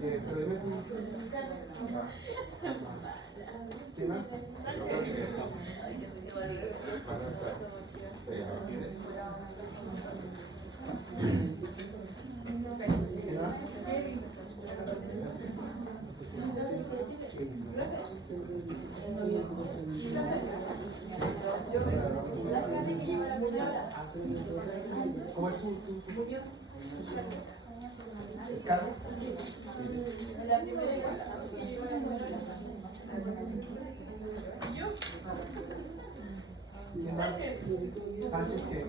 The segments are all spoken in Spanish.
Pero dime tú. ¿Qué más? ¿Qué más? ¿Cómo es tu escala? ¿Quién más? ¿Sánchez qué?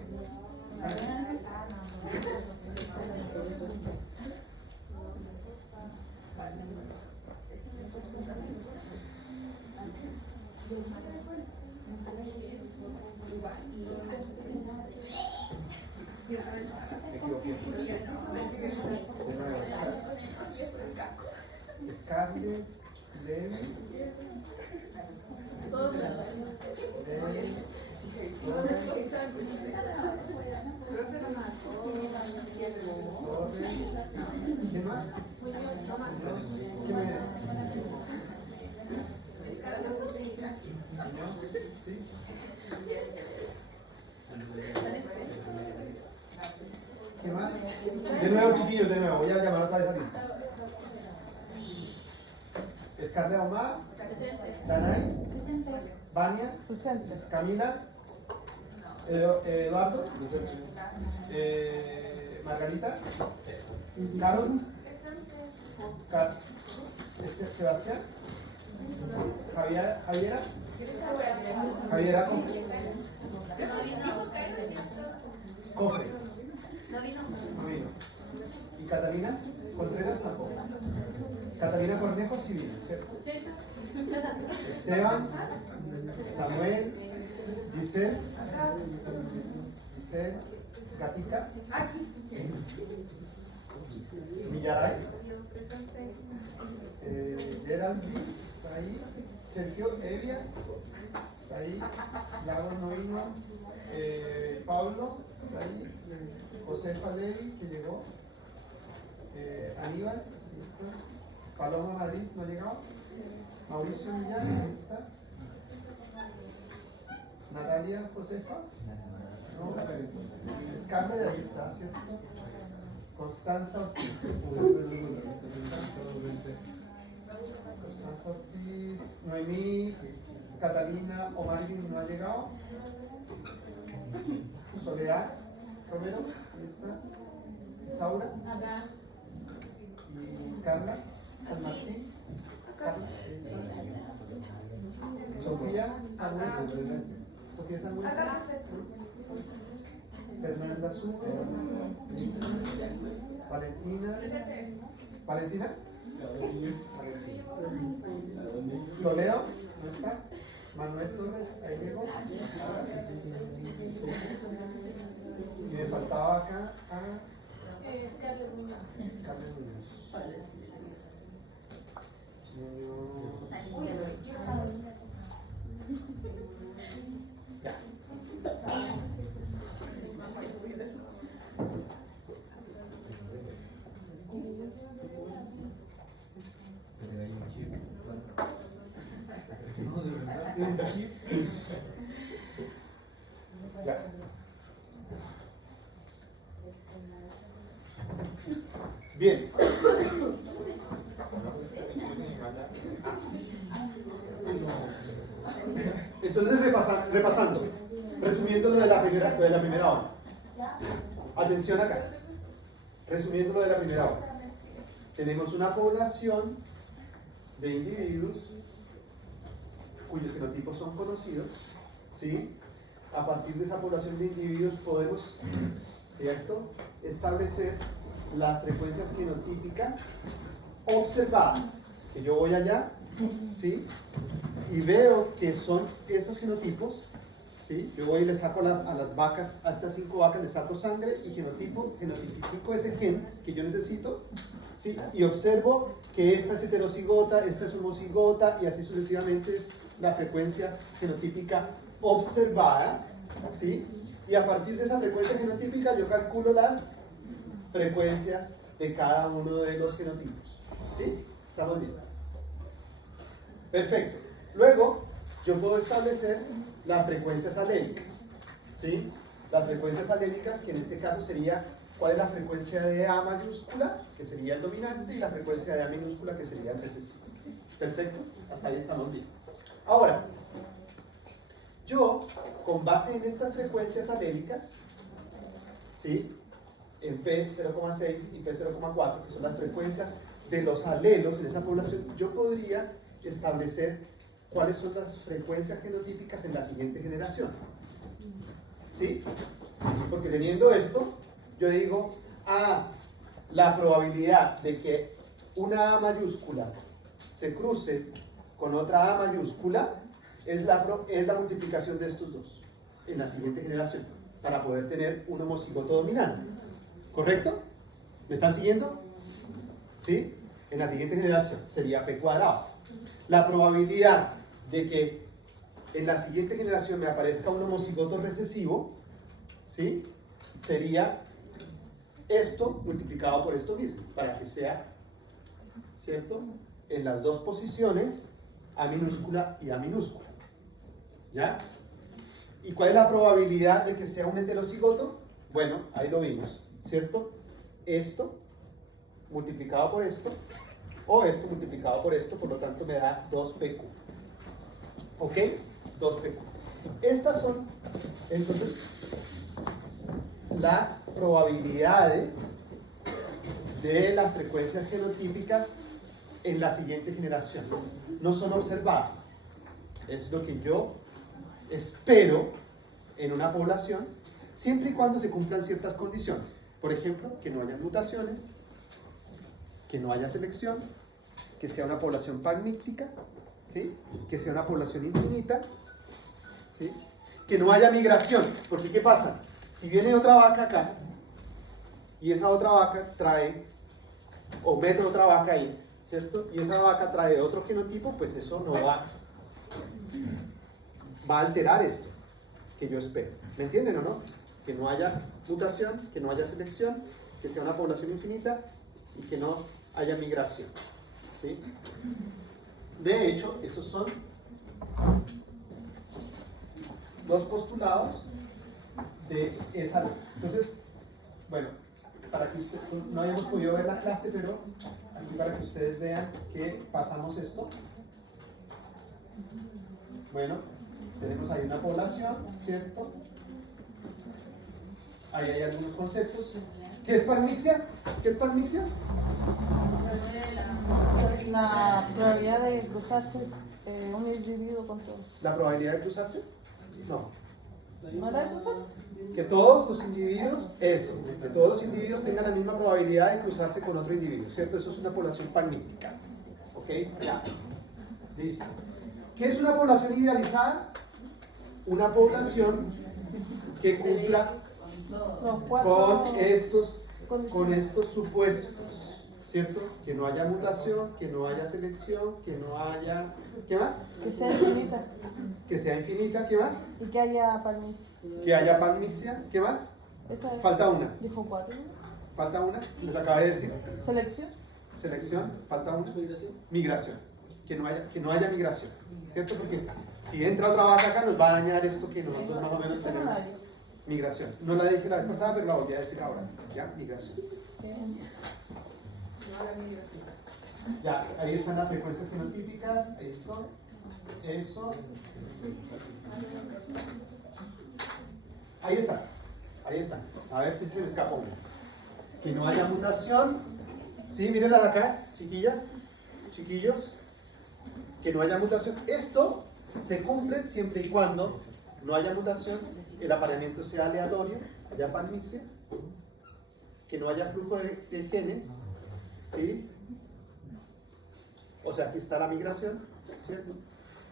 ¿Sánchez? Scarlett, Levi, ¿qué más? ¿Qué me es? ¿Sí? ¿Qué más? De nuevo, chiquillos, de nuevo, voy a llamar otra vez a lista. Scarlett Omar, Danay, Vania, Camila, Eduardo, Margarita, Carol, Sebastián, Javiera, Cofre, no vino. ¿Y Catalina Contreras tampoco? Catalina Cornejo sí vino, ¿cierto? Esteban, Samuel, Giselle, Gatica, Millaray, Geraldine, está ahí, Sergio, Elia, está ahí, Lago no vino, Pablo, está ahí, Josefa Levi, que llegó, Aníbal, listo. Paloma Madrid, ¿no ha llegado? Mauricio Millán, ahí está. Natalia Josefa, no. Scarlett, ahí está, ¿cierto? Constanza Ortiz. Constanza Ortiz, Noemí, Catalina o Marvin no ha llegado. Soledad Romero, ahí está. Saura. Y Carla San Martín. Carla, ahí está. Sofía Sangüesa. Sofía Sangüesa. Fernanda Sube. Valentina. ¿Valentina? Toledo, ¿no está? Manuel Torres, ahí llegó. Y me faltaba acá a Scarlett Muñoz. Ya. Ya. Bien. Entonces repasando, resumiendo lo de la primera hora. Atención acá. Resumiendo lo de la primera hora. Tenemos una población de individuos cuyos genotipos son conocidos, ¿sí? A partir de esa población de individuos podemos, ¿cierto?, establecer las frecuencias genotípicas observadas, que yo voy allá, ¿sí?, y veo que son estos genotipos, ¿sí? Yo voy y le saco a las vacas, a estas 5 vacas, les saco sangre y genotipico ese gen que yo necesito, ¿sí? Y observo que esta es heterocigota, esta es homocigota y así sucesivamente es la frecuencia genotípica observada, ¿sí? Y a partir de esa frecuencia genotípica yo calculo las frecuencias de cada uno de los genotipos. ¿Sí? ¿Estamos bien? Perfecto. Luego, yo puedo establecer las frecuencias alélicas. ¿Sí? Las frecuencias alélicas, que en este caso sería, ¿cuál es la frecuencia de A mayúscula? Que sería el dominante, y la frecuencia de A minúscula, que sería el recesivo. Perfecto. Hasta ahí estamos bien. Ahora, yo, con base en estas frecuencias alélicas, ¿sí? En P0,6 y P0,4, que son las frecuencias de los alelos en esa población, yo podría establecer cuáles son las frecuencias genotípicas en la siguiente generación. ¿Sí? Porque teniendo esto, yo digo, la probabilidad de que una A mayúscula se cruce con otra A mayúscula es la multiplicación de estos dos en la siguiente generación, para poder tener un homocigoto dominante. ¿Correcto? ¿Me están siguiendo? ¿Sí? En la siguiente generación sería P cuadrado. La probabilidad de que en la siguiente generación me aparezca un homocigoto recesivo, ¿sí? Sería esto multiplicado por esto mismo, para que sea, ¿cierto? En las dos posiciones, A minúscula y A minúscula. ¿Ya? ¿Y cuál es la probabilidad de que sea un heterocigoto? Bueno, ahí lo vimos, ¿cierto? Esto multiplicado por esto, o esto multiplicado por esto, por lo tanto me da 2PQ. ¿Ok? 2PQ. Estas son, entonces, las probabilidades de las frecuencias genotípicas en la siguiente generación. No son observadas. Es lo que yo espero en una población, siempre y cuando se cumplan ciertas condiciones. Por ejemplo, que no haya mutaciones, que no haya selección, que sea una población panmíctica, ¿sí? Que sea una población infinita, ¿sí? Que no haya migración. Porque ¿qué pasa? Si viene otra vaca acá, y esa otra vaca trae, o mete otra vaca ahí, ¿cierto? Y esa vaca trae otro genotipo, pues eso no va a alterar esto que yo espero. ¿Me entienden o no? Que no haya mutación, que no haya selección, que sea una población infinita y que no haya migración. ¿Sí? De hecho, esos son dos postulados de esa ley. Entonces, bueno, para que usted, no habíamos podido ver la clase, pero aquí para que ustedes vean que pasamos esto. Bueno, tenemos ahí una población, ¿cierto? Ahí hay algunos conceptos. ¿Qué es panmixia? ¿Qué es panmixia? La probabilidad de cruzarse un individuo con todos. ¿La probabilidad de cruzarse? No. ¿No era de cruzarse? Que todos los individuos, que todos los individuos tengan la misma probabilidad de cruzarse con otro individuo, ¿cierto? Eso es una población panmítica. ¿Ok? Ya. Listo. ¿Qué es una población idealizada? Una población que cumpla con estos supuestos, ¿cierto? Que no haya mutación, que no haya selección, que no haya... ¿Qué más? Que sea infinita. Que sea infinita, ¿qué más? Y que haya palmis. Que haya panmixia, ¿qué más? Esa es. Falta una. Dijo 4. Falta una, les acabé de decir. Selección. Selección, falta una. Migración. Que no haya migración, ¿cierto? Porque si entra otra vaca acá nos va a dañar esto que nosotros más o menos tenemos. Migración. No la dije la vez pasada, pero la voy a decir ahora. ¿Ya? Migración. Ya, ahí están las frecuencias genotípicas. Ahí está. Eso. Ahí está. Ahí está. A ver si se me escapa una. Que no haya mutación. ¿Sí? Mírenlas acá, chiquillas, chiquillos. Que no haya mutación. Esto se cumple siempre y cuando no haya mutación, el apareamiento sea aleatorio, haya panmixia, que no haya flujo de genes, ¿sí? O sea, aquí está la migración, ¿cierto?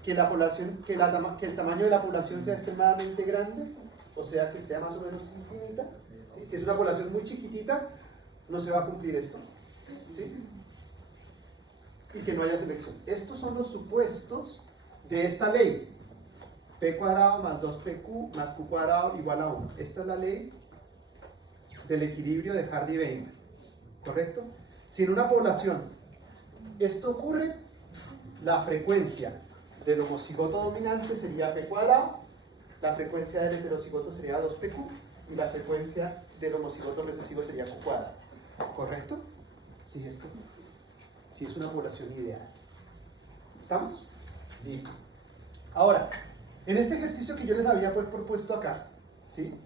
Que la población, que el tamaño de la población sea extremadamente grande, o sea, que sea más o menos infinita, ¿sí? Si es una población muy chiquitita, no se va a cumplir esto, ¿sí? Y que no haya selección. Estos son los supuestos de esta ley. P cuadrado más 2PQ más Q cuadrado igual a 1. Esta es la ley del equilibrio de Hardy-Weinberg. ¿Correcto? Si en una población esto ocurre, la frecuencia del homocigoto dominante sería P cuadrado, la frecuencia del heterocigoto sería 2PQ y la frecuencia del homocigoto recesivo sería Q cuadrado. ¿Correcto? Sí, esto. Sí, es una población ideal. ¿Estamos? Bien. Ahora, en este ejercicio que yo les había propuesto acá, ¿sí?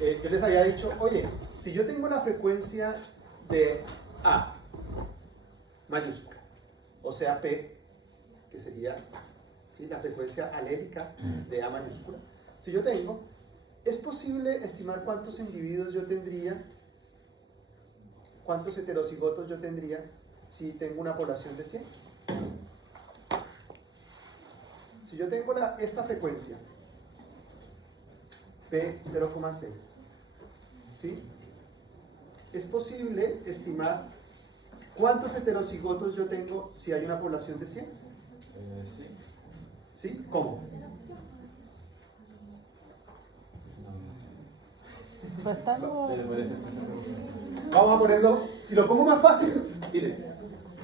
Yo les había dicho, oye, si yo tengo la frecuencia de A mayúscula, o sea P, que sería, ¿sí?, la frecuencia alélica de A mayúscula, si yo tengo, ¿es posible estimar cuántos individuos yo tendría, cuántos heterocigotos yo tendría si tengo una población de 100? Si yo tengo esta frecuencia, P 0,6, ¿sí? ¿Es posible estimar cuántos heterocigotos yo tengo si hay una población de 100? Sí. ¿Sí? ¿Cómo? Restando. Vamos a ponerlo, si lo pongo más fácil, miren,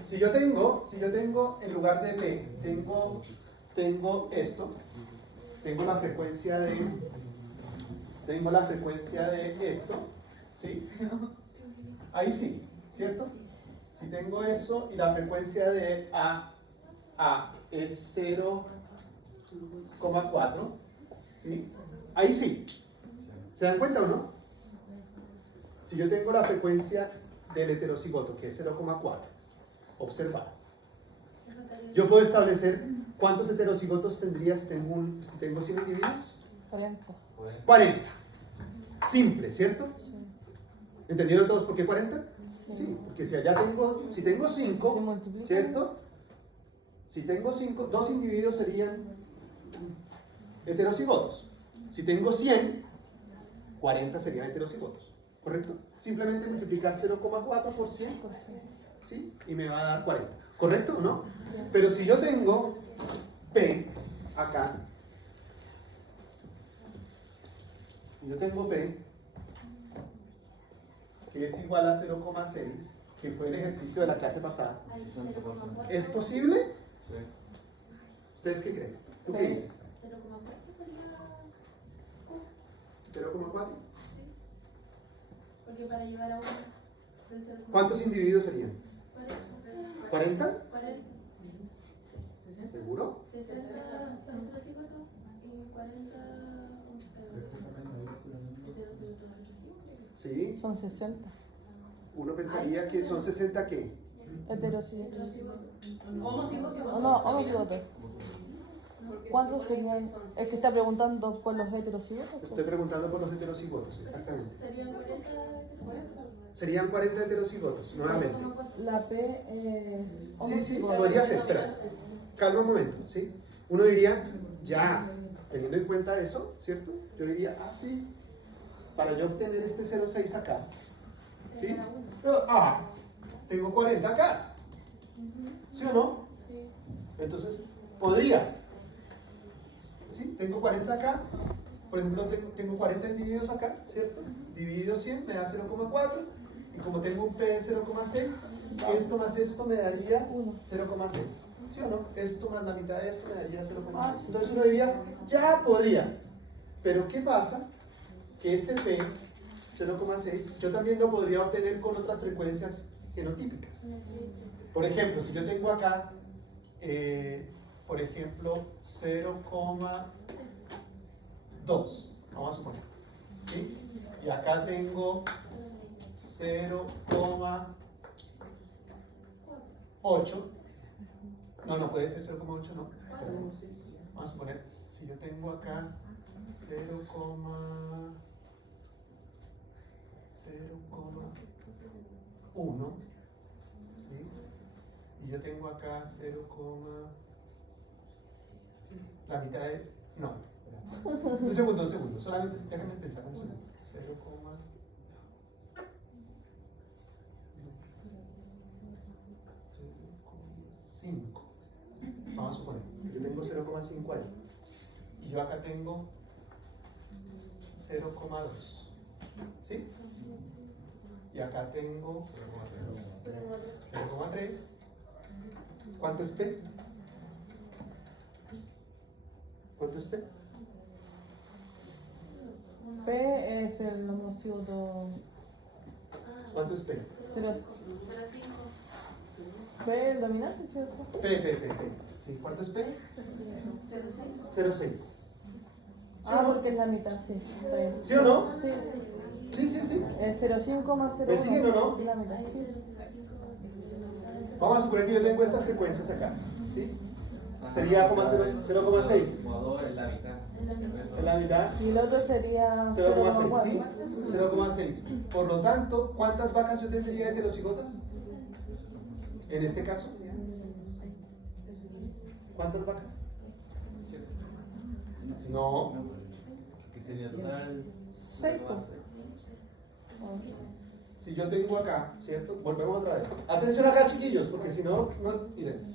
si yo tengo en lugar de P, tengo esto, tengo la frecuencia de esto, ¿sí? Ahí sí, ¿cierto? Si tengo eso y la frecuencia de A es 0,4, ¿sí? Ahí sí. ¿Se dan cuenta o no? Si yo tengo la frecuencia del heterocigoto, que es 0,4, observa. Yo puedo establecer cuántos heterocigotos tendría si tengo 100 individuos. 40. 40. Simple, ¿cierto? ¿Entendieron todos por qué 40? Sí, porque si allá si tengo 5, ¿cierto? Si tengo 5, 2 individuos serían heterocigotos. Si tengo 100, 40 serían heterocigotos, ¿correcto? Simplemente multiplicar 0,4 por 100, ¿sí? Y me va a dar 40, ¿correcto o no? Pero si yo tengo P acá, yo tengo P, que es igual a 0,6, que fue el ejercicio de la clase pasada. ¿Es posible? Sí. ¿Ustedes qué creen? ¿Tú qué dices? 0,4. Porque para llegar a uno del 0,4. ¿Cuántos individuos serían? 40. ¿40? ¿Seguro? 60 heterocigotos y 40 heterocigotos. Sí. Son 60. Uno pensaría que son 60 ¿qué? Heterocigotos. Homocigotos. Oh, no, homocigotos. ¿Cuántos serían? El que está preguntando por los heterocigotos. Estoy preguntando por los heterocigotos, exactamente. Serían 40 heterocigotos. Serían 40 heterocigotos, nuevamente. La P es. Sí, sí, homocigoto. podría ser, espera. Calma un momento, ¿sí? Uno diría, ya, teniendo en cuenta eso, ¿cierto? Yo diría, sí, para yo obtener este 0,6 acá, ¿sí? Pero, tengo 40 acá, ¿sí o no? Sí. Entonces, podría, ¿sí? Tengo 40 acá, por ejemplo, tengo 40 individuos acá, ¿cierto? Dividido 100 me da 0,4, y como tengo un P de 0,6, esto más esto me daría 0,6, ¿sí o no? Esto más la mitad de esto me daría 0,6. Entonces uno diría, ya podría, pero ¿qué pasa? Que este P 0,6 yo también lo podría obtener con otras frecuencias genotípicas. Por ejemplo, si yo tengo acá, por ejemplo, 0,2, vamos a suponer, ¿sí? Y acá tengo 0,8, no puede ser 0,8, no. Vamos a suponer, si yo tengo acá 0,1, ¿sí? Y yo tengo acá 0, la mitad de, no, un segundo, solamente déjame pensar un segundo. 0,5, vamos a suponer que yo tengo 0,5 ahí y yo acá tengo 0,2, ¿sí? y acá tengo 0,3. ¿Cuánto es P? ¿Cuánto es P? P es el homocigoto. ¿Cuánto es P? P el dominante, ¿cierto? P. ¿Sí? ¿Cuánto es P? 0,6. ¿Sí o Ah, no? porque es la mitad, sí. Está bien. ¿Sí o no? Sí. Sí. El 0,5 más 0,1. ¿Me siguen o no? Es la mitad. Sí. Vamos a suponer que yo tengo estas frecuencias acá. ¿Sí? Sería 0,6. Como 2 es la mitad. En la mitad. Y el otro sería 0,6, ¿sí? 0,4. 0,6. Por lo tanto, ¿cuántas vacas yo tendría heterocigotas? En este caso. ¿Cuántas vacas? No. Que sería total 6. Si yo tengo acá, ¿cierto? Volvemos otra vez. Atención acá, chiquillos, porque si no, miren.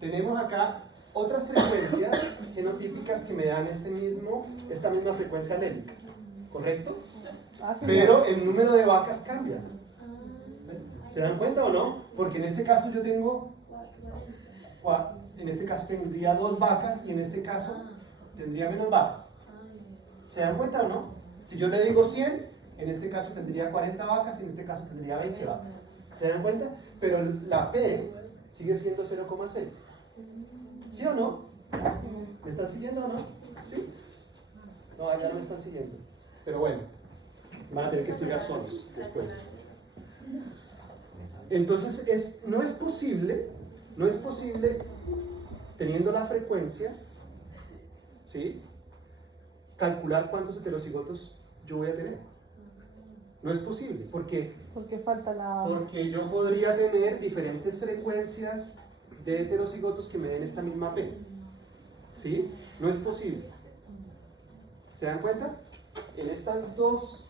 Tenemos acá otras frecuencias genotípicas que me dan esta misma frecuencia alélica. ¿Correcto? Pero el número de vacas cambia. ¿Se dan cuenta o no? Porque en este caso yo tengo, en este caso tendría 2 vacas y en este caso tendría menos vacas. ¿Se dan cuenta o no? Si yo le digo 100, en este caso tendría 40 vacas y en este caso tendría 20 vacas. ¿Se dan cuenta? Pero la P sigue siendo 0,6. ¿Sí o no? ¿Me están siguiendo o no? ¿Sí? No, ya no me están siguiendo. Pero bueno, van a tener que estudiar solos después. Entonces, no es posible, teniendo la frecuencia, ¿sí?, calcular cuántos heterocigotos yo voy a tener. No es posible. ¿Por qué? Porque falta la... Porque yo podría tener diferentes frecuencias de heterocigotos que me den esta misma P. ¿Sí? No es posible. ¿Se dan cuenta? En estas dos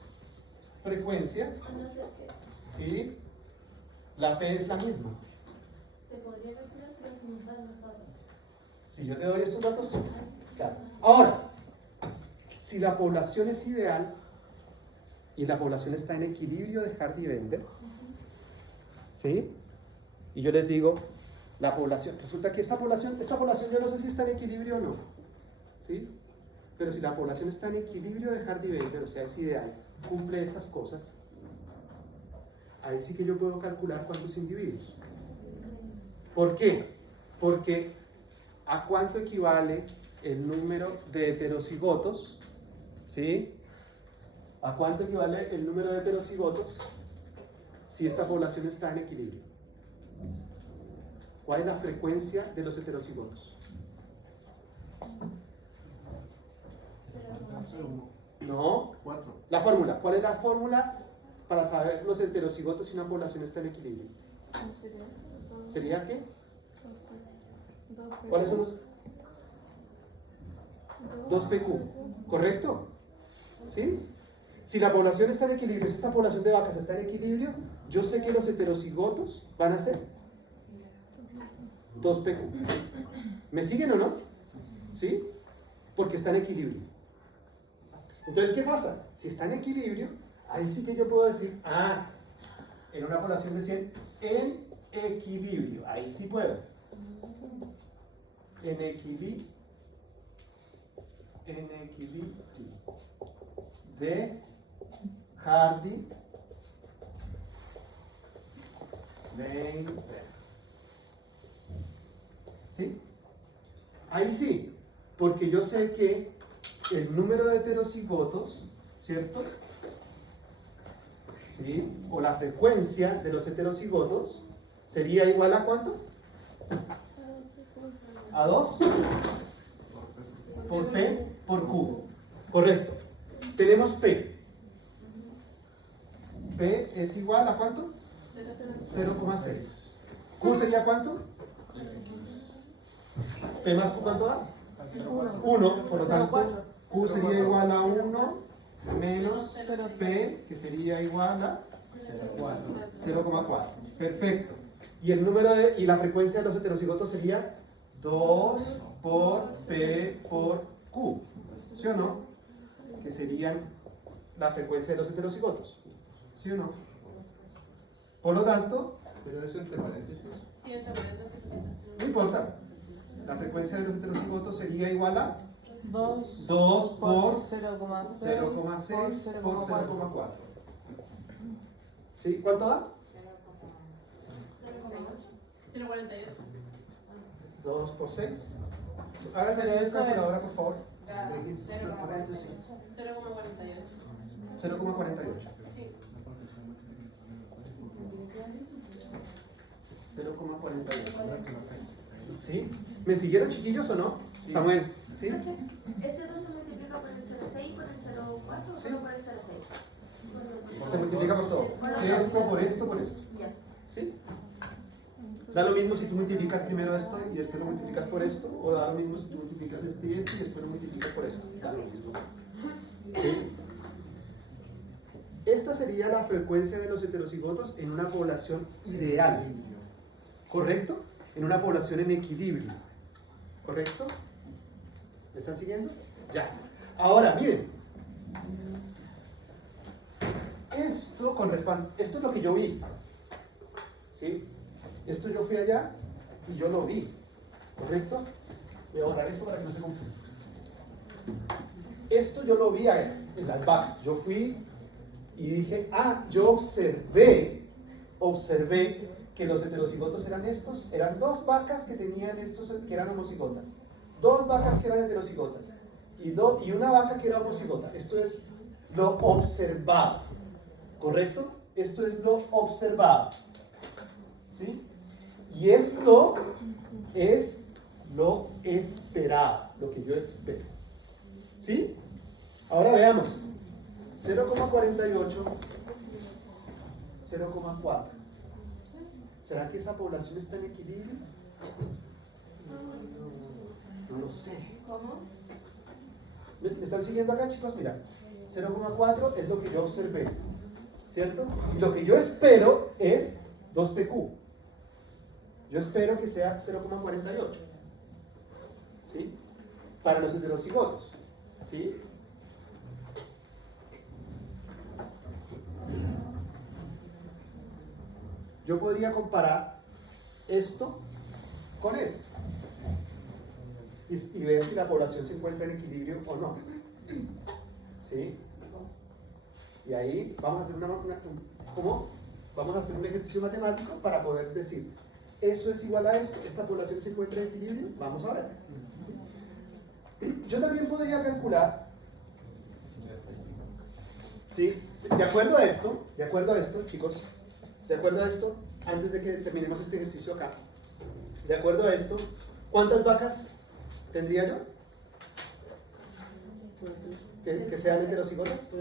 frecuencias, ¿sí?, la P es la misma. Se podría calcular, pero si nos dan los datos. Si yo te doy estos datos, sí. Claro. Ahora, si la población es ideal y la población está en equilibrio de Hardy-Weinberg, ¿sí?, y yo les digo, la población, resulta que esta población yo no sé si está en equilibrio o no, ¿sí?, pero si la población está en equilibrio de Hardy-Weinberg, o sea, es ideal, cumple estas cosas, ahí sí que yo puedo calcular cuántos individuos. ¿Por qué? Porque ¿a cuánto equivale el número de heterocigotos? ¿Sí? ¿A cuánto equivale el número de heterocigotos si esta población está en equilibrio? ¿Cuál es la frecuencia de los heterocigotos? No. 4. La fórmula. ¿Cuál es la fórmula para saber los heterocigotos si una población está en equilibrio? ¿Sería qué? ¿Cuáles son los? 2PQ, ¿correcto? ¿Sí? Si la población está en equilibrio, si esta población de vacas está en equilibrio, yo sé que los heterocigotos van a ser 2PQ. ¿Me siguen o no? ¿Sí? Porque está en equilibrio. Entonces, ¿qué pasa? Si está en equilibrio, ahí sí que yo puedo decir, en una población de 100, en equilibrio, ahí sí puedo. En equilibrio de Hardy-Weinberg. ¿Sí? Ahí sí, porque yo sé que el número de heterocigotos, ¿cierto?, ¿sí?, o la frecuencia de los heterocigotos sería igual a ¿cuánto? A 2 por P por Q. Correcto. Tenemos P. P es igual a ¿cuánto? 0,6. ¿Q sería cuánto? P más Q, ¿cuánto da? 1. Por lo tanto, Q sería igual a 1 menos P, que sería igual a 0,4. Perfecto. Y el número y la frecuencia de los heterocigotos sería 2 por P por Q. ¿Sí o no? Que serían la frecuencia de los heterocigotos. ¿Sí o no? Por lo tanto, Pero eso entre paréntesis. Sí, entre paréntesis. no importa. La frecuencia de los heterocigotos sería igual a 2 2 por 0,6 0,6 por 0,4. ¿Sí? ¿Cuánto da? 0,48. 2 por 6. Háganme Pero la eso calculadora, por favor. 0,48. 0,48. Sí. 0,48. ¿Sí? ¿Me siguieron, chiquillos, o no? Samuel, ¿sí? ¿Este 2 se multiplica por el 0,6, por el 0,4 o Sí. solo por el 0,6? Se multiplica por todo. Esto, por esto, por esto. Ya. ¿Sí? Da lo mismo si tú multiplicas primero esto y después lo multiplicas por esto, o da lo mismo si tú multiplicas este y este y después lo multiplicas por esto. Da lo mismo. ¿Sí? Esta sería la frecuencia de los heterocigotos en una población ideal. ¿Correcto? En una población en equilibrio. ¿Correcto? ¿Me están siguiendo? Ya. Ahora, miren. Esto es lo que yo vi. ¿Sí? Esto yo fui allá y yo lo vi. ¿Correcto? Voy a borrar esto para que no se confunda. Esto yo lo vi allá, en las vacas. Yo fui y dije, yo observé que los heterocigotos eran estos. Eran dos vacas que tenían estos, que eran homocigotas. Dos vacas que eran heterocigotas. Y una vaca que era homocigota. Esto es lo observado. ¿Correcto? Esto es lo observado. ¿Sí? Y esto es lo esperado, lo que yo espero. ¿Sí? Ahora veamos. 0,48, 0,4. ¿Será que esa población está en equilibrio? No lo sé. ¿Cómo? ¿Me están siguiendo acá, chicos? Mira, 0,4 es lo que yo observé, ¿cierto? Y lo que yo espero es 2PQ. Yo espero que sea 0,48. ¿Sí? Para los heterocigotos. ¿Sí? Yo podría comparar esto con esto y ver si la población se encuentra en equilibrio o no. ¿Sí? Y ahí vamos a hacer ¿cómo? Vamos a hacer un ejercicio matemático para poder decir, eso es igual a esto, esta población se encuentra en equilibrio, vamos a ver. ¿Sí? Yo también podría calcular, ¿sí? De acuerdo a esto, chicos, de acuerdo a esto, antes de que terminemos este ejercicio acá, de acuerdo a esto, ¿cuántas vacas tendría yo? Que sean heterocigotas.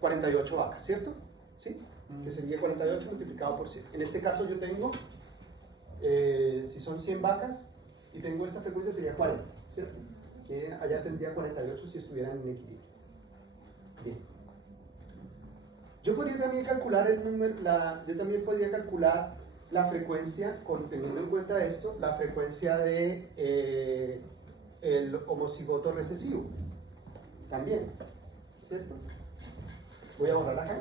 48 vacas, ¿cierto? ¿Sí? Que sería 48 multiplicado por 100. En este caso yo tengo, si son 100 vacas y tengo esta frecuencia sería 40, ¿cierto? Que allá tendría 48 si estuvieran en equilibrio. Bien. Yo podría también calcular la frecuencia, teniendo en cuenta esto, la frecuencia de el homocigoto recesivo. También, ¿cierto? Voy a borrar acá.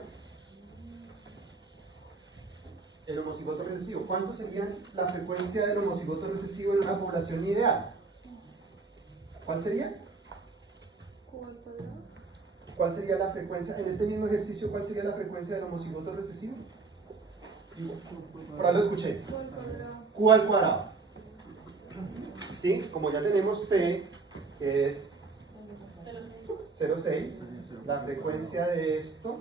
El homocigoto recesivo. ¿Cuánto sería la frecuencia del homocigoto recesivo en una población ideal? ¿Cuál sería? ¿Cuál sería la frecuencia? En este mismo ejercicio, ¿cuál sería la frecuencia del homocigoto recesivo? Por ahí lo escuché. Q al cuadrado. ¿Sí? Como ya tenemos P, que es 0,6, la frecuencia de esto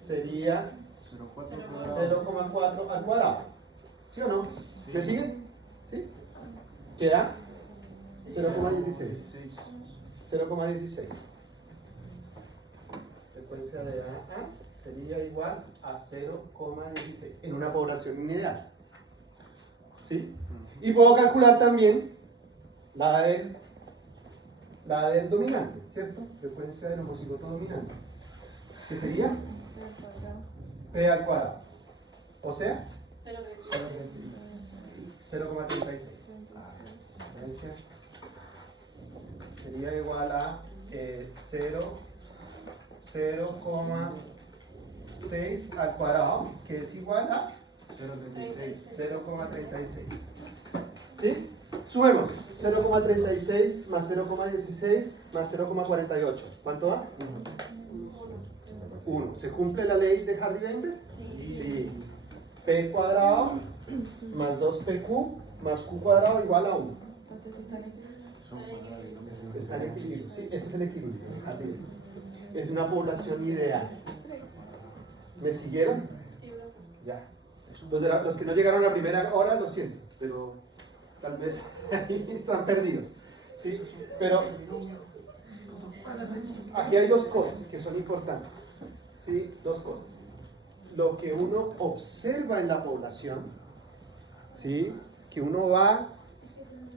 sería 0,4 al cuadrado. ¿Sí o no? ¿Me siguen? ¿Sí? Queda 0,16. 0,16. Frecuencia de AA sería igual a 0,16 en una población ideal. ¿Sí? Y puedo calcular también la del dominante, ¿cierto? Frecuencia del homocigoto dominante. ¿Qué sería? P al cuadrado. O sea, 0,36. Frecuencia sería igual a 0,36 6 al cuadrado, que es igual a 0,36. 0,36. ¿Sí? Sumemos 0,36 más 0,16 más 0,48. ¿Cuánto da? 1. ¿Se cumple la ley de Hardy-Weinberg? Sí. P cuadrado más 2PQ más Q cuadrado igual a 1. Está en equilibrio. Sí, eso es el equilibrio de Hardy-Weinberg. Es una población ideal. ¿Me siguieron? Ya. Los que no llegaron a primera hora, lo siento, pero tal vez ahí están perdidos. ¿Sí? Pero aquí hay dos cosas que son importantes. ¿Sí? Dos cosas. Lo que uno observa en la población, ¿sí? Que uno va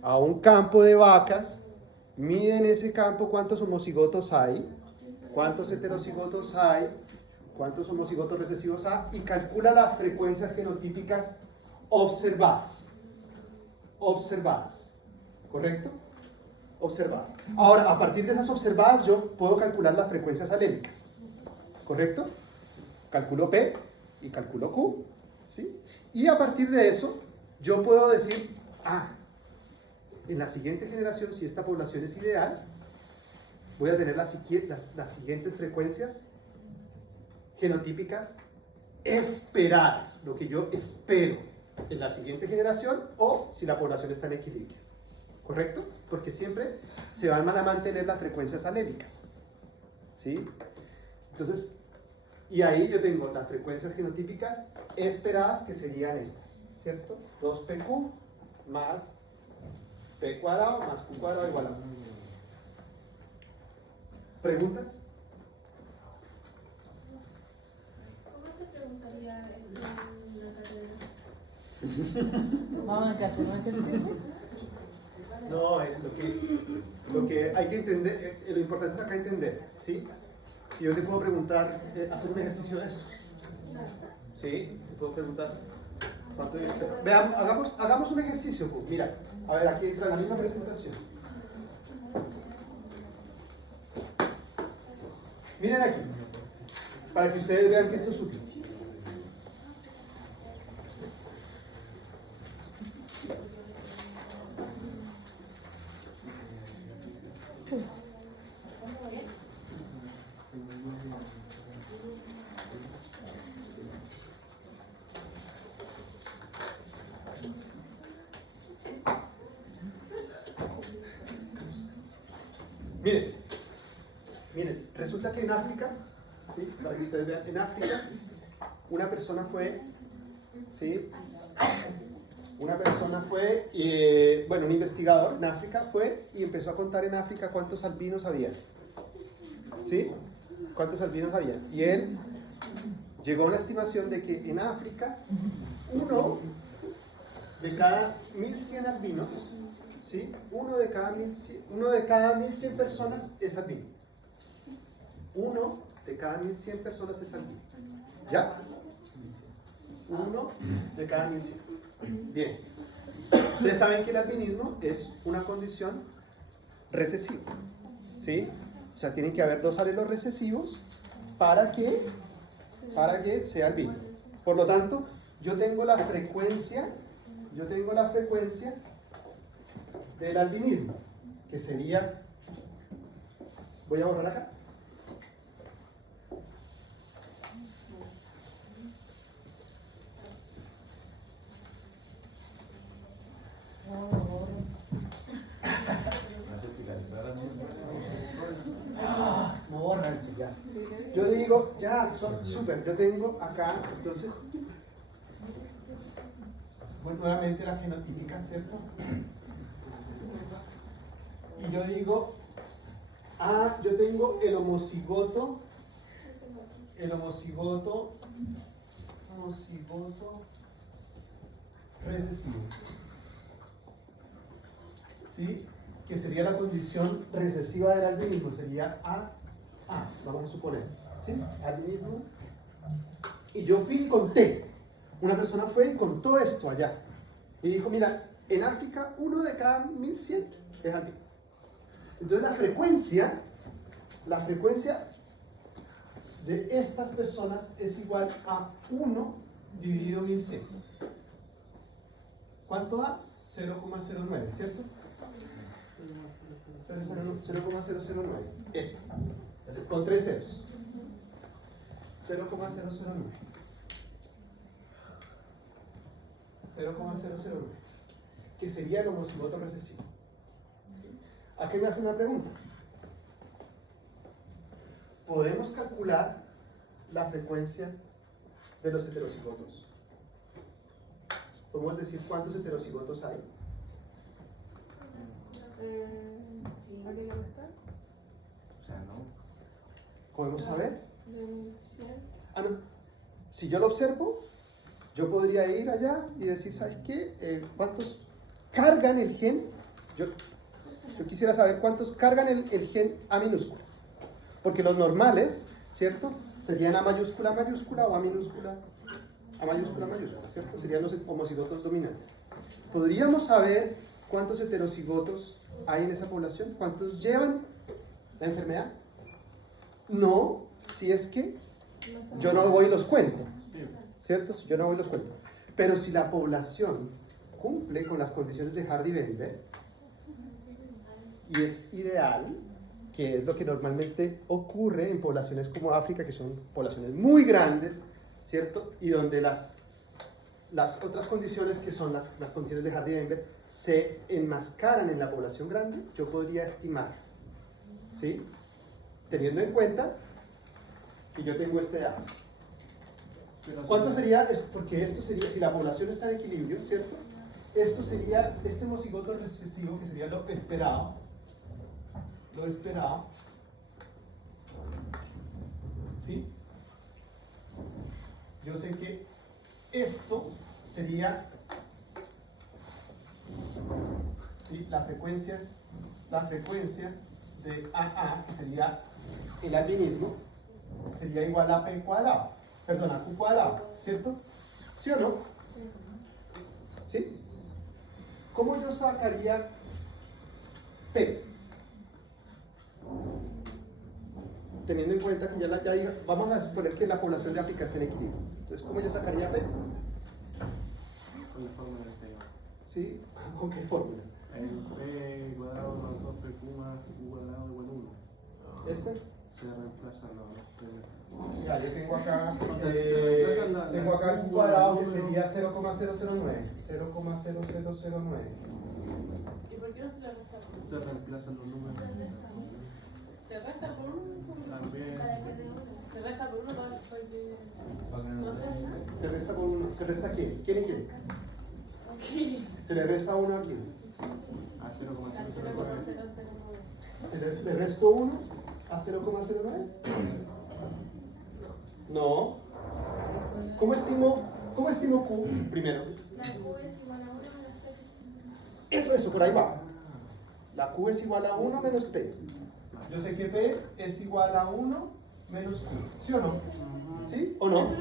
a un campo de vacas, mide en ese campo cuántos homocigotos hay, cuántos heterocigotos hay, cuántos homocigotos recesivos hay, y calcula las frecuencias genotípicas observadas. Observadas. ¿Correcto? Observadas. Ahora, a partir de esas observadas, yo puedo calcular las frecuencias alélicas. ¿Correcto? Calculo P y calculo Q. ¿Sí? Y a partir de eso, yo puedo decir, en la siguiente generación, si esta población es ideal, voy a tener las siguientes frecuencias genotípicas esperadas, lo que yo espero en la siguiente generación, o si la población está en equilibrio. ¿Correcto? Porque siempre se van a mantener las frecuencias alélicas. ¿Sí? Entonces, y ahí yo tengo las frecuencias genotípicas esperadas, que serían estas, ¿cierto? 2PQ más P cuadrado más Q cuadrado igual a 1. ¿Preguntas? ¿Cómo se preguntaría en la cátedra? ¿Vamos a hacer un ejercicio? No, lo que hay que entender, lo importante es acá entender, ¿sí? Y yo te puedo preguntar, hacer un ejercicio de estos. ¿Sí? Te puedo preguntar. ¿Cuánto yo espero? Veamos, hagamos un ejercicio. Pues. Mira, a ver, aquí entra la misma presentación. Miren aquí, para que ustedes vean que esto es útil. Miren, resulta que en África, ¿sí? Para que ustedes vean, en África, una persona fue, ¿sí? Un investigador en África fue y empezó a contar en África cuántos albinos había, ¿sí? ¿Cuántos albinos había? Y él llegó a una estimación de que en África, uno de cada 1100 albinos, ¿sí? Uno de cada 1100 personas es albino. Uno de cada 1100 personas es albino. ¿Ya? Uno de cada 1100. Bien. Ustedes saben que el albinismo es una condición recesiva. ¿Sí? O sea, tienen que haber dos alelos recesivos para que sea albino. Por lo tanto, yo tengo la frecuencia del albinismo, que sería, voy a borrar acá. No borra eso ya. Yo digo, ya, súper, yo tengo acá, entonces, nuevamente la genotípica, ¿cierto? Y yo digo, yo tengo el homocigoto recesivo, ¿sí? Que sería la condición recesiva del albinismo, sería A, vamos a suponer, ¿sí? Albinismo. Y yo fui y conté, una persona fue y contó esto allá, y dijo, mira, en África, uno de cada 1100 es albino. Entonces la frecuencia de estas personas es igual a 1 dividido 1100. ¿Cuánto da? 0,09, ¿cierto? 0,009. Esta. Con 3 ceros. 0,009. 0,009. Que sería el homocigoto recesivo. ¿Sí? ¿A qué me hace una pregunta? ¿Podemos calcular la frecuencia de los heterocigotos? ¿Podemos decir cuántos heterocigotos hay? ¿Habría que restar? O sea, no. ¿Podemos saber? Del 100. Ah, no. Si yo lo observo, yo podría ir allá y decir, ¿sabes qué? ¿Cuántos cargan el gen? Yo quisiera saber cuántos cargan el gen A minúscula. Porque los normales, ¿cierto? Serían A mayúscula mayúscula o A minúscula A mayúscula mayúscula, ¿cierto? Serían los homocigotos dominantes. ¿Podríamos saber cuántos heterocigotos hay en esa población? ¿Cuántos llevan la enfermedad? No, si es que yo no voy y los cuento, ¿cierto? Si yo no voy y los cuento. Pero si la población cumple con las condiciones de Hardy-Weinberg y es ideal, que es lo que normalmente ocurre en poblaciones como África, que son poblaciones muy grandes, ¿cierto? Y donde las otras condiciones, que son las condiciones de Hardy-Weinberg, se enmascaran en la población grande, yo podría estimar, ¿sí? Teniendo en cuenta que yo tengo este dato. ¿Cuánto sería? Porque esto sería, si la población está en equilibrio, ¿cierto? Esto sería, este homocigoto recesivo, que sería lo esperado, ¿sí? Yo sé que esto sería, ¿sí? la frecuencia de AA, que sería el albinismo, sería igual a P cuadrado, perdón, a Q cuadrado, ¿cierto? ¿Sí o no? ¿Sí? ¿Cómo yo sacaría P? Teniendo en cuenta que vamos a suponer que la población de África está en equilibrio. Entonces, ¿cómo yo sacaría P? Con la fórmula de Taylor. ¿Sí? ¿Con qué fórmula? El P cuadrado más 2PQ más Q cuadrado igual a 1. ¿Este? Se reemplazan los primeros. Ya, yo tengo acá, reemplazan tengo acá el cuadrado que sería 0,009. 0,0009. ¿Y por qué no se le resta por uno? Se reemplazan los números. ¿Se resta por uno? También. ¿Se resta por uno para que no resta? Se resta por uno. ¿Se resta quién? ¿Quién y quién? Se le resta uno a quién. A A 0,009. 0,009. ¿Se le restó uno a 0,09? No. ¿Cómo estimo Q primero? La Q es igual a 1 menos P. Eso, por ahí va. La Q es igual a 1 menos P. Yo sé que P es igual a 1 menos Q. ¿Sí o no? ¿Sí o no?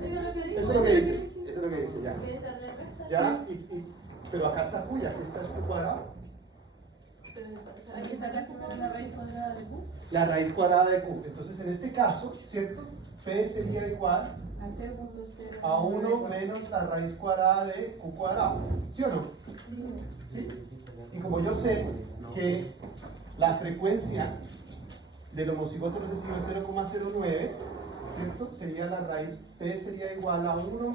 Eso es lo que digo. Eso es lo que dice. Eso es lo que dice, ya. Que se le resta. Ya, pero acá está Q y aquí está Q cuadrado. Hay que sacar la raíz cuadrada de Q La raíz cuadrada de Q. Entonces, en este caso, ¿cierto? P sería igual a 0,0 a 1 menos la raíz cuadrada de Q cuadrado. ¿Sí o no? ¿Sí? Y como yo sé que la frecuencia del homocigoto recesivo es 0,09, ¿cierto? Sería la raíz, P sería igual a 1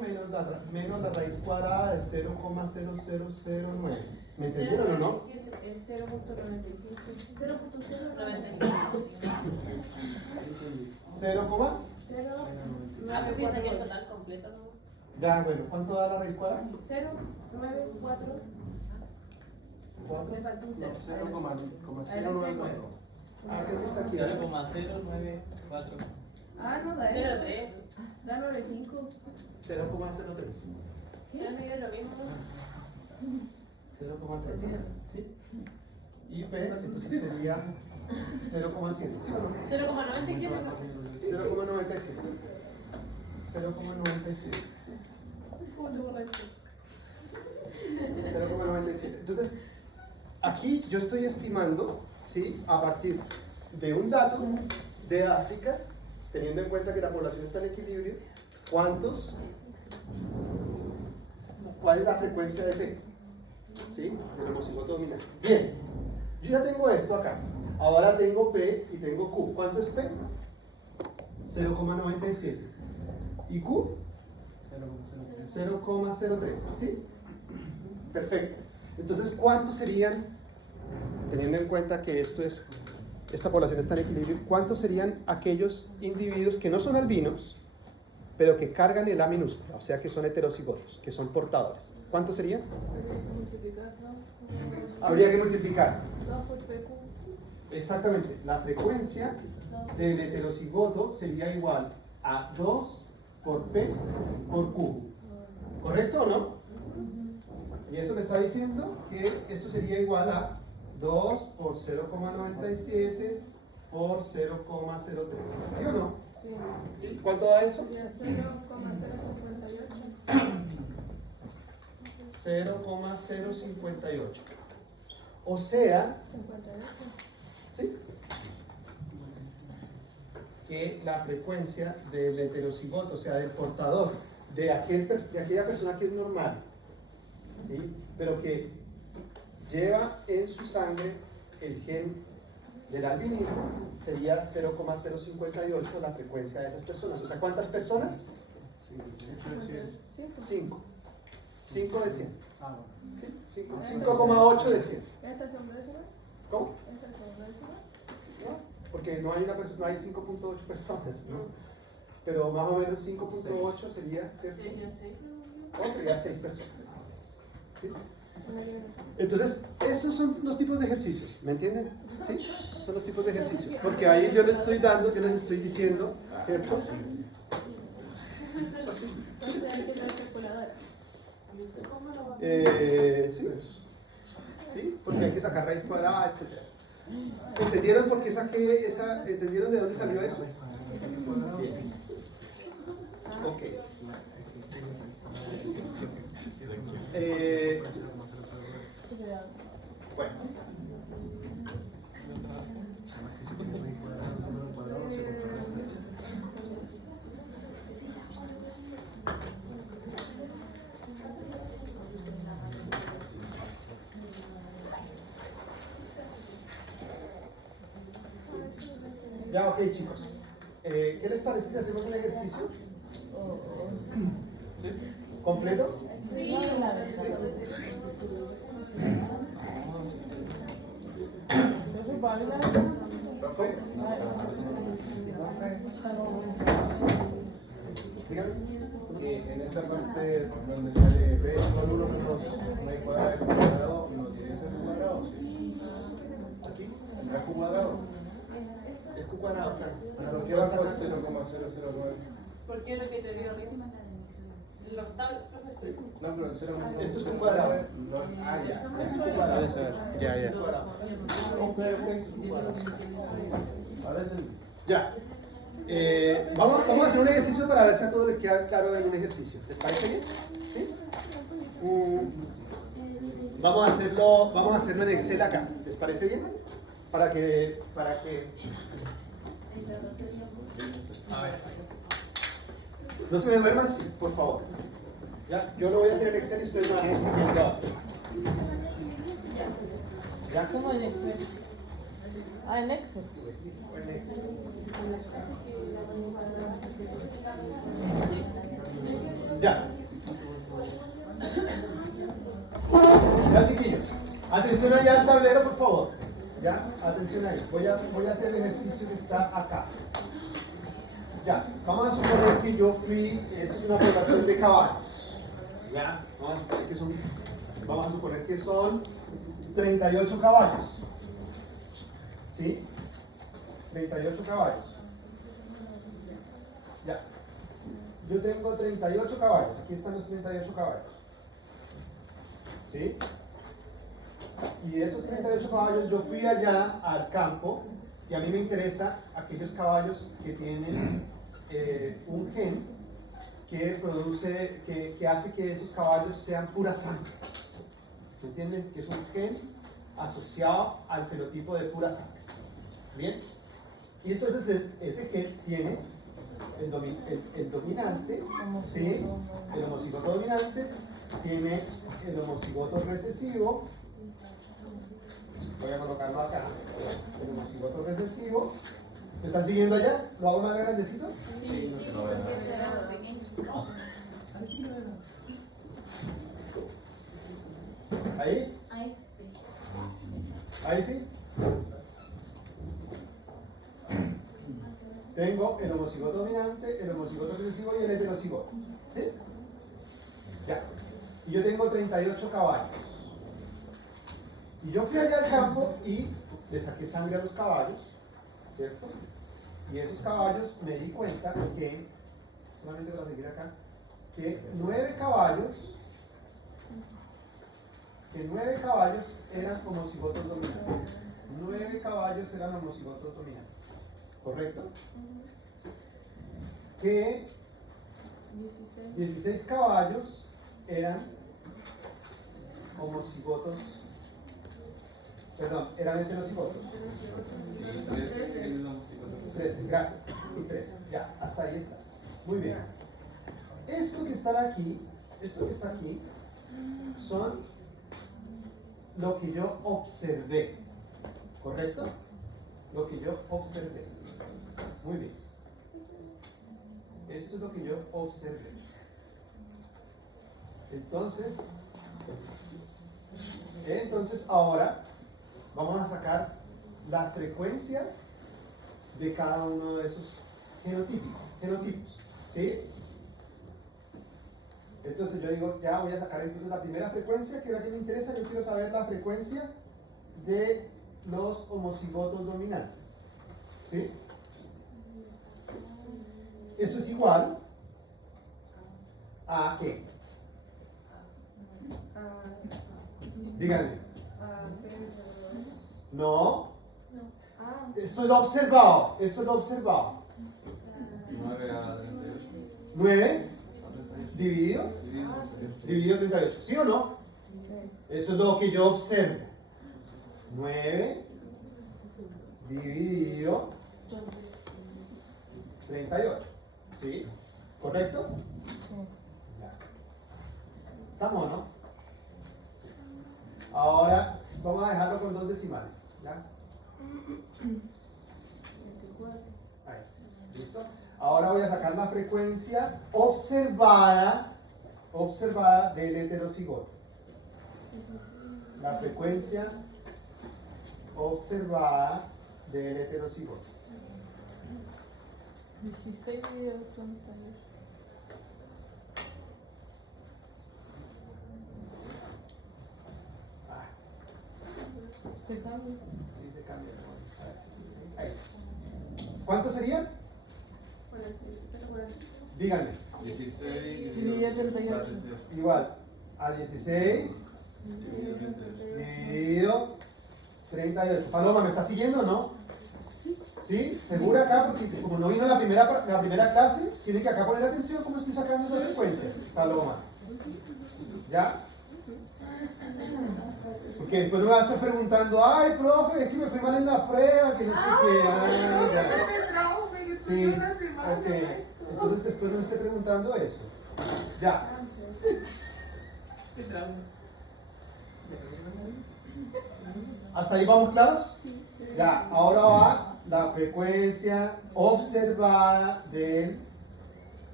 menos la raíz cuadrada de 0,0009. ¿Me entendieron o no? Es 0,95. 0, Ah, me piensa que el total completo, ¿no? ya, bueno, ¿cuánto da la raíz cuadrada? 0,94. 4. Me falta un 0. 0,094. Ah, creo que está aquí. 0,094. Ah, no da 0,3. eso. Da 9,5. 0,03. Ya me dio lo mismo, ¿no? 0,3. ¿Sí? Y P, entonces sería 0,7. ¿Sí o no? 0,97. 0,97. 0,97. ¿Cómo se borra esto? 0,97. Entonces, aquí yo estoy estimando, ¿sí? A partir de un dato de África, teniendo en cuenta que la población está en equilibrio, ¿cuál es la frecuencia de P? ¿Sí? Del homocigoto dominante. Bien, yo ya tengo esto acá. Ahora tengo P y tengo Q. ¿Cuánto es P? 0,97. ¿Y Q? 0,03. ¿Sí? Perfecto. Entonces, ¿cuántos serían, teniendo en cuenta que esta población está en equilibrio, cuántos serían aquellos individuos que no son albinos, pero que cargan el A minúscula, o sea que son heterocigotos, que son portadores? ¿Cuántos serían? Habría que multiplicar. Exactamente. La frecuencia del heterocigoto sería igual a 2 por P por Q. ¿Correcto o no? Y eso me está diciendo que esto sería igual a 2 por 0,97 por 0,03. ¿Sí o no? ¿Sí? ¿Cuánto da eso? 0,058. O sea, ¿sí? Que la frecuencia del heterocigoto, o sea, del portador, de aquella persona que es normal, ¿sí? Pero que lleva en su sangre el gen del albinismo, sería 0,058 la frecuencia de esas personas. O sea, ¿cuántas personas? 5. 5 de 100. ¿Sí? 5,8 de 100. ¿Cómo? ¿No? Porque no hay 5,8 personas, ¿no? Pero más o menos 5,8 sería, ¿cierto? O sería 6 personas. ¿Sí? Entonces, esos son los tipos de ejercicios, ¿me entienden? ¿Sí? Son los tipos de ejercicios. Porque ahí yo les estoy diciendo, ¿cierto? Sí. ¿Sí? Porque hay que sacar raíz cuadrada, etc. ¿Entendieron por qué saqué esa? ¿Entendieron de dónde salió eso? Bien. Ok. Bueno. Ya, ok, chicos. ¿Qué les parece si hacemos un ejercicio? ¿Sí? ¿Completo? Sí. Dígame. En esa parte donde sale B igual 1 menos y cuadrado, ¿no tiene que ser su cuadrado? Aquí. ¿El Q cuadrado? El Q cuadrado, claro. ¿Por qué bajo 0,009? ¿Por qué lo que te dio risa? El octavo, profesor. No, pero el 0,009. Esto es Q cuadrado. Ah, ya. Es un Q cuadrado. Ya, ya. Q cuadrado. Ok, es Q cuadrado. Ahora entendí. Ya. Vamos a hacer un ejercicio para ver si a todos les queda claro en un ejercicio. ¿Les parece bien? ¿Sí? Vamos a hacerlo en Excel acá. ¿Les parece bien? Para que a ver. No se me duerman, sí, por favor. Ya, yo lo voy a hacer en Excel y ustedes me van a ir siguiendo ahora. ¿Ya? ¿Cómo en Excel? Ah, en Excel. En Excel. Ya. Ya, chiquillos. Atención allá al tablero, por favor. Ya, atención ahí. Voy a hacer el ejercicio que está acá. Ya, vamos a suponer que esto es una población de caballos. Ya, vamos a suponer que son 38 caballos. ¿Sí? 38 caballos. Ya. Yo tengo 38 caballos. Aquí están los 38 caballos. ¿Sí? Y esos 38 caballos yo fui allá al campo y a mí me interesa aquellos caballos que tienen un gen que produce, que hace que esos caballos sean pura sangre. ¿Me entienden? Que es un gen asociado al fenotipo de pura sangre. ¿Bien? Y entonces ese gen tiene el dominante, ¿sí? El homocigoto dominante tiene el homocigoto recesivo. Voy a colocarlo acá. El homocigoto recesivo. ¿Me están siguiendo allá? ¿Lo hago más grandecito? Sí, porque será pequeño. ¿Ahí? Ahí sí. ¿Ahí sí? Tengo el homocigoto dominante, el homocigoto recesivo y el heterocigoto. ¿Sí? Ya. Y yo tengo 38 caballos. Y yo fui allá al campo y le saqué sangre a los caballos, ¿cierto? Y esos caballos me di cuenta que, solamente voy a seguir acá, que 9 caballos eran homocigotos dominantes. 9 caballos eran homocigotos dominantes. ¿Correcto? Que 16 caballos eran homocigotos, perdón, eran heterocigotos. 13, gracias. Y 13, ya, hasta ahí está. Muy bien. Esto que está aquí, son lo que yo observé. ¿Correcto? Lo que yo observé. Muy bien. Esto es lo que yo observé. Entonces ahora vamos a sacar las frecuencias de cada uno de esos genotipos. ¿Sí? Entonces yo digo, ya voy a sacar entonces la primera frecuencia, que es la que me interesa. Yo quiero saber la frecuencia de los homocigotos dominantes. ¿Sí? Eso es igual a ¿qué? Díganme. No. Esto es lo observado. 9 a 38. 9 dividido 38. ¿Sí o no? Eso es lo que yo observo. 9 dividido 38. ¿Sí? ¿Correcto? Ya. ¿Estamos, no? Ahora vamos a dejarlo con 2 decimales. ¿Ya? Ahí. ¿Listo? Ahora voy a sacar la frecuencia observada del heterocigoto. La frecuencia observada del heterocigoto. 16 y 38. ¿Se cambia? Sí, se cambia. Ahí. ¿Cuánto sería? Díganme. 16 Dividido 38. Igual a 16 dividido 38. Paloma, ¿me está siguiendo o no? ¿Sí? ¿Segura acá? Porque como no vino la primera clase, tiene que acá poner atención cómo estoy sacando esas frecuencias. Paloma. ¿Ya? Porque después me vas a estar preguntando, ay, profe, es que me fue mal en la prueba, que no sé qué. Ah, ya. Sí, ok. Entonces después no me esté preguntando eso. Ya. Qué trauma. ¿Hasta ahí vamos claros? Ya, ahora va la frecuencia observada del,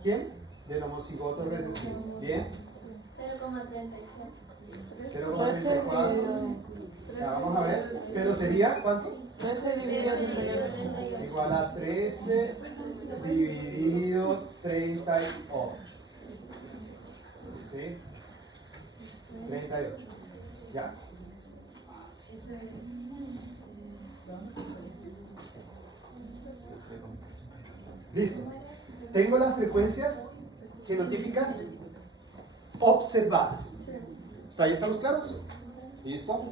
¿quién? Del homocigoto recesivo. ¿Bien? 0,34. Ya, vamos a ver. Pero sería, ¿cuánto? 13 dividido 38. Igual a 13 dividido 38. ¿Sí? 38. Ya. Listo. Tengo las frecuencias genotípicas observadas. ¿Hasta ahí estamos claros? ¿Listo?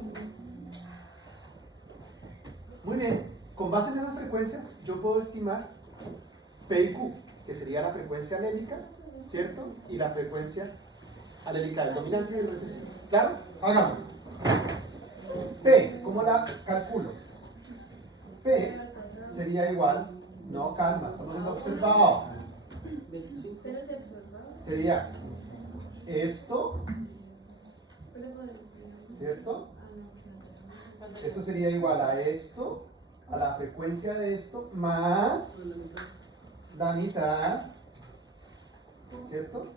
Muy bien. Con base en esas frecuencias, yo puedo estimar P y Q, que sería la frecuencia alélica, ¿cierto? Y la frecuencia alélica del dominante y del recesivo. ¿Claro? Hagámoslo. P, ¿cómo la calculo? P sería igual, no, calma, estamos en lo observado. Pero se observa. Sería esto, ¿cierto? Eso sería igual a esto, a la frecuencia de esto, más la mitad, ¿cierto?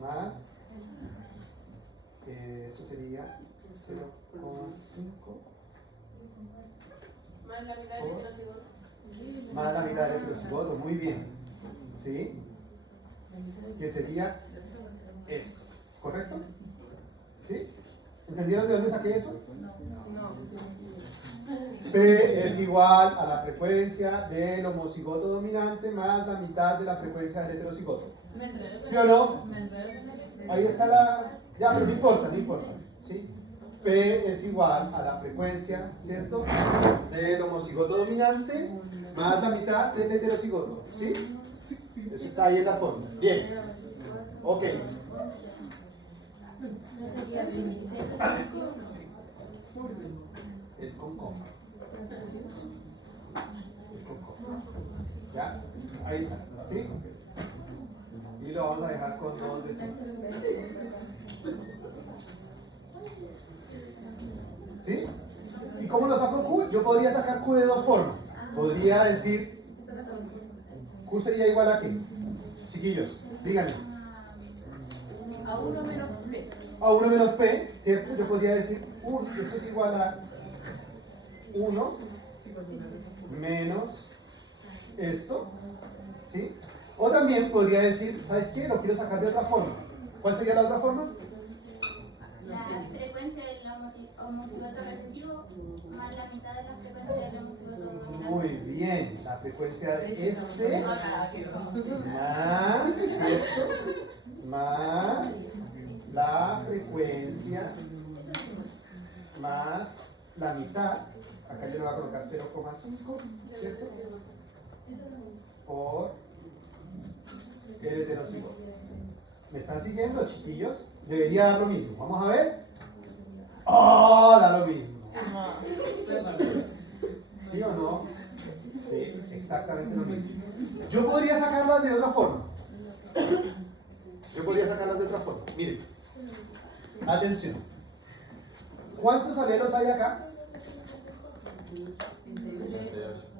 Más, eso sería 0,5 Más la mitad del heterocigoto. más la mitad del heterocigoto, muy bien, ¿sí? Que sería esto, ¿correcto? ¿Sí? ¿Entendieron de dónde saqué eso? P es igual a la frecuencia del homocigoto dominante más la mitad de la frecuencia del heterocigoto. ¿Sí o no? Ahí está la... Ya, pero no importa, no importa. ¿Sí? P es igual a la frecuencia, ¿cierto? Del homocigoto dominante más la mitad del heterocigoto. ¿Sí? Eso está ahí en la fórmula. Bien. Ok. Es con coma. Es con coma. ¿Ya? Ahí está. ¿Sí? Y lo vamos a dejar con 2 décimas. ¿Sí? ¿Y cómo lo saco Q? Yo podría sacar Q de dos formas. Podría decir, Q sería igual a qué. Chiquillos, díganme. A 1 menos P. A 1 menos P, ¿cierto? Yo podría decir, eso es igual a 1 menos esto, ¿sí? O también podría decir, ¿sabes qué? Lo quiero sacar de otra forma. ¿Cuál sería la otra forma? La frecuencia del homocigoto recesivo más la mitad de la frecuencia del homocigoto dominante. Muy bien, la frecuencia de este más, ¿cierto? Más la frecuencia más la mitad, acá yo le voy a colocar 0,5, ¿cierto? Por el heterocigoto. ¿Me están siguiendo, chiquillos? Debería dar lo mismo. Vamos a ver. ¡Oh! Da lo mismo. ¿Sí o no? Sí, exactamente lo mismo. Yo podría sacarlas de otra forma. Miren. Atención. ¿Cuántos alelos hay acá?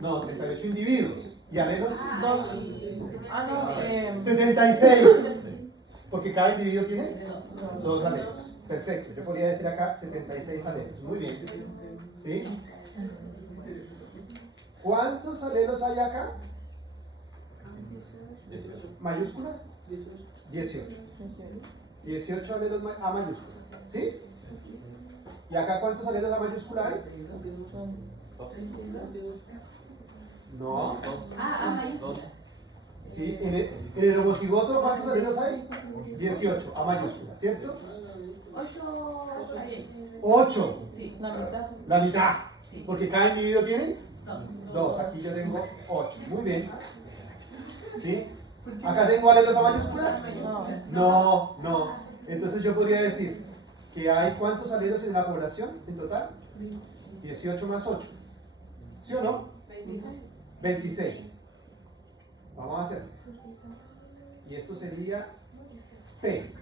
No, 38 individuos. ¿Y alelos? 76. Porque cada individuo tiene 2 alelos. Perfecto. Yo podría decir acá 76 alelos. Muy bien. ¿Sí? ¿Cuántos alelos hay acá? ¿Mayúsculas? 18. 18 alelos a mayúscula. ¿Sí? ¿Y acá cuántos alelos a mayúscula hay? No. ¿Sí? En el homocigoto, ¿cuántos alelos hay? 18 a mayúscula, ¿cierto? 8. La mitad. Porque cada individuo tiene 2. Aquí yo tengo 8. Muy bien. ¿Sí? ¿Acá tengo alelos a mayúscula? No. Entonces yo podría decir que hay ¿cuántos alelos en la población en total? 18 más 8. ¿Sí o no? 26. Vamos a hacer. Y esto sería P.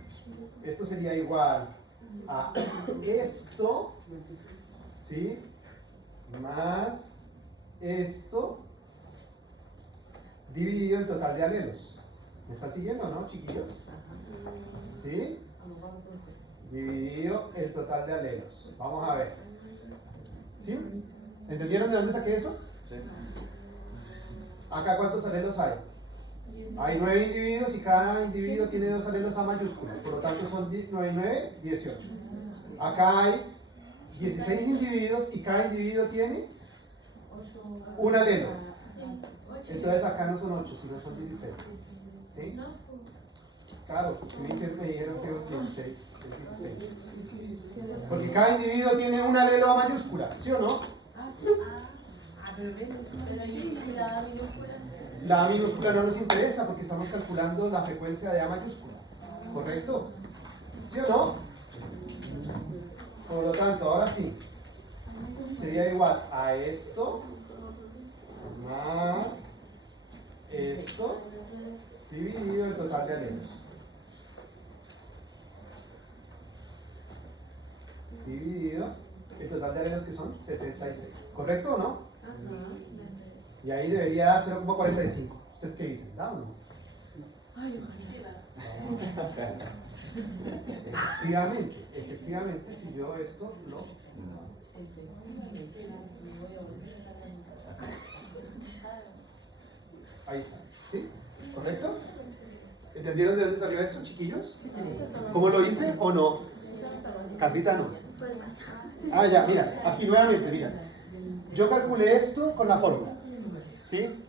Esto sería igual a esto, ¿sí? Más esto dividido el total de alelos. ¿Me están siguiendo, no, chiquillos? ¿Sí? Dividido el total de alelos. Vamos a ver. ¿Sí? ¿Entendieron de dónde saqué eso? Sí. Acá ¿cuántos alelos hay? Hay 9 individuos y cada individuo tiene 2 alelos a mayúscula. Por lo tanto son 9 y 9, 18. Acá hay 16 individuos y cada individuo tiene un alelo. Entonces acá no son 8, sino son 16. ¿Sí? Claro, me dijeron que es 16. Porque cada individuo tiene un alelo a mayúscula, ¿sí o no? La A minúscula no nos interesa porque estamos calculando la frecuencia de A mayúscula. ¿Correcto? ¿Sí o no? Por lo tanto, ahora sí. Sería igual a esto más esto dividido dividido el total de alelos que son 76. ¿Correcto o no? Y ahí debería dar 0,45. ¿Ustedes qué dicen? ¿Da o no? Efectivamente, si yo esto lo... Ahí está, ¿sí? ¿Correcto? ¿Entendieron de dónde salió eso, chiquillos? ¿Cómo lo hice o no? Carlita no. Ah, ya, mira, aquí nuevamente, mira. Yo calculé esto con la fórmula, ¿sí?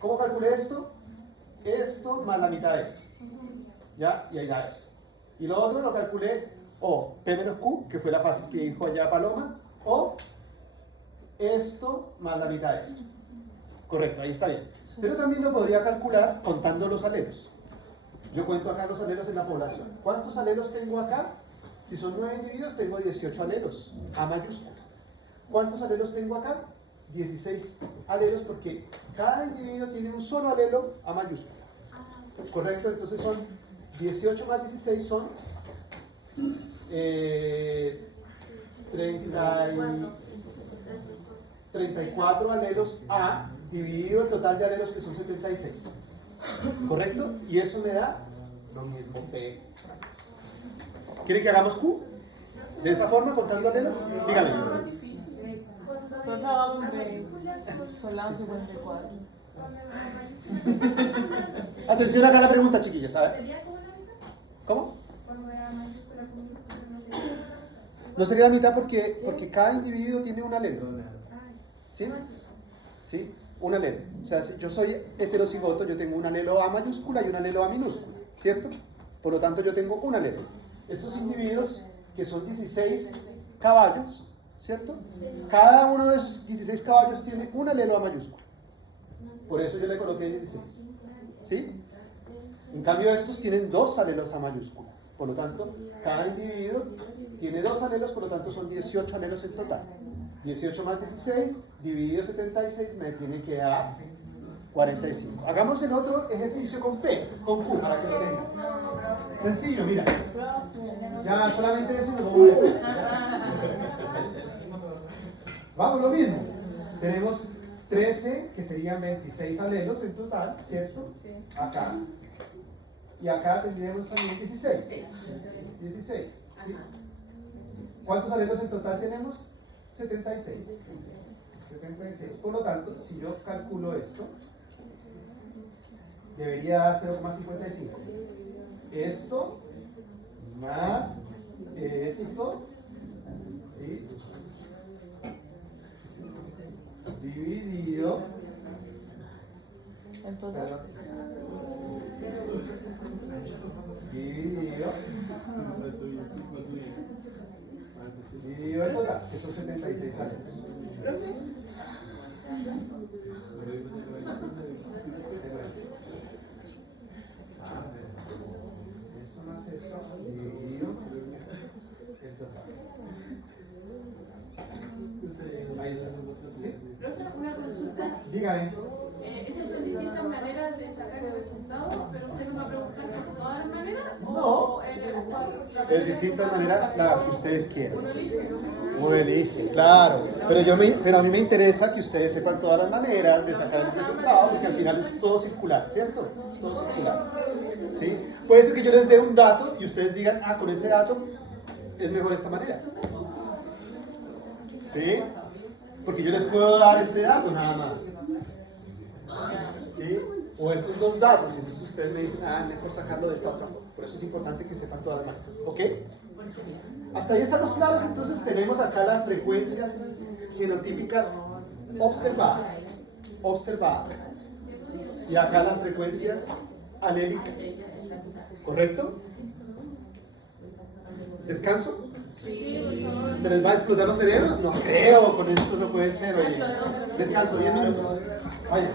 ¿Cómo calculé esto? Esto más la mitad de esto, ¿ya? Y ahí da esto. Y lo otro lo calculé o P menos Q, que fue la fácil que dijo allá Paloma, o esto más la mitad de esto. Correcto, ahí está bien. Pero también lo podría calcular contando los alelos. Yo cuento acá los alelos en la población. ¿Cuántos alelos tengo acá? Si son 9 individuos, tengo 18 alelos, A mayúscula. ¿Cuántos alelos tengo acá? 16 alelos, porque cada individuo tiene un solo alelo A mayúscula. ¿Correcto? Entonces son 18 más 16 son 34 alelos A dividido el total de alelos que son 76. ¿Correcto? Y eso me da lo mismo P. ¿Quiere que hagamos Q? ¿De esa forma, contando alelos? Dígame. Pero acabamos de Solán 54. Atención acá a la pregunta, chiquillos. A ver. ¿Cómo? No sería la mitad porque cada individuo tiene un alelo. ¿Sí? ¿Sí? Un alelo. O sea, si yo soy heterocigoto, yo tengo un alelo A mayúscula y un alelo A minúscula, ¿cierto? Por lo tanto, yo tengo un alelo. Estos individuos, que son 16 caballos, ¿cierto? Cada uno de esos 16 caballos tiene un alelo A mayúscula. Por eso yo le coloqué 16. ¿Sí? En cambio, estos tienen dos alelos A mayúscula. Por lo tanto, cada individuo tiene dos alelos, por lo tanto son 18 alelos en total. 18 más 16 dividido 76 me tiene que dar 45. Hagamos el otro ejercicio con P, con Q, para que lo tengan. Sencillo, mira. Ya solamente eso me pongo a hacer. Vamos, lo mismo. Tenemos 13, que serían 26 alelos en total, ¿cierto? Acá. Y acá tendríamos también 16. 16, ¿sí? ¿Cuántos alelos en total tenemos? 76. 76. Por lo tanto, si yo calculo esto, debería dar 0,55. Esto más esto, ¿sí? Dividido. Entonces, dividido el total, que son 76 alelos. Eso más eso, dividido el total. Ahí está. ¿Sí? Una consulta. Dígame. ¿Esas son distintas maneras de sacar el resultado? ¿Pero usted nos va a preguntar por todas las maneras? No. Es distinta manera la que ustedes quieran. Uno elige, claro. Pero a mí me interesa que ustedes sepan todas las maneras de sacar el resultado, porque al final es todo circular, ¿cierto? Es todo circular. ¿Sí? Puede ser que yo les dé un dato y ustedes digan, ah, con ese dato es mejor de esta manera. ¿Sí? Porque yo les puedo dar este dato nada más. ¿Sí? O estos dos datos, y entonces ustedes me dicen, ah, mejor sacarlo de esta otra forma. Por eso es importante que sepan todas las maneras. ¿Ok? Hasta ahí estamos claros. Entonces tenemos acá las frecuencias genotípicas observadas. Y acá las frecuencias alélicas. ¿Correcto? ¿Descanso? ¿Se les va a explotar los cerebros? No creo, con esto no puede ser. Oye, descanso, 10 minutos. Vaya.